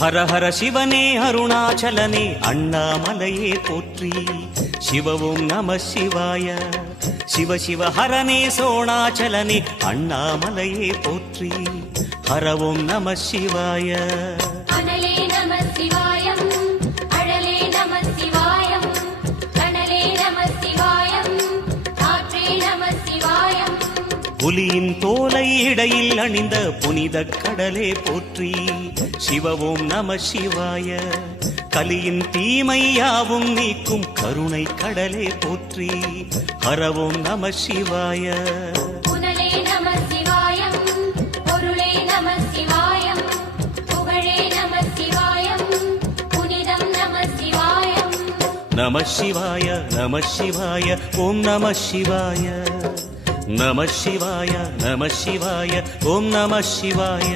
ஹர ஹர சிவனே அருணாச்சலனே அண்ணாமலையே போற்றி. சிவவும் நம சிவாய. சிவ சிவ ஹரனே சோணாச்சலனே அண்ணாமலையே போற்றி. ஹரவும் நம சிவாய. அனலே நம சிவாயம், அழலே நம சிவாயம், கனலே நம சிவாயம், காற்றே நம சிவாயம். புலியின் தோலை இடையில் அணிந்த புனித கடலே போற்றி. சிவவும் நம சிவாய. கலியின் தீமையாவும் நீக்கும் கருணை கடலே போற்றி. ஹரவும் நம சிவாய. புனலே நம சிவாயம், பொருளே நம சிவாயம், புகழே நம சிவாயம், புனிதம் நம சிவாயம். நம சிவாய நம சிவாய ஓம் நம சிவாய. நம சிவாய நம சிவாய ஓம் நம சிவாய.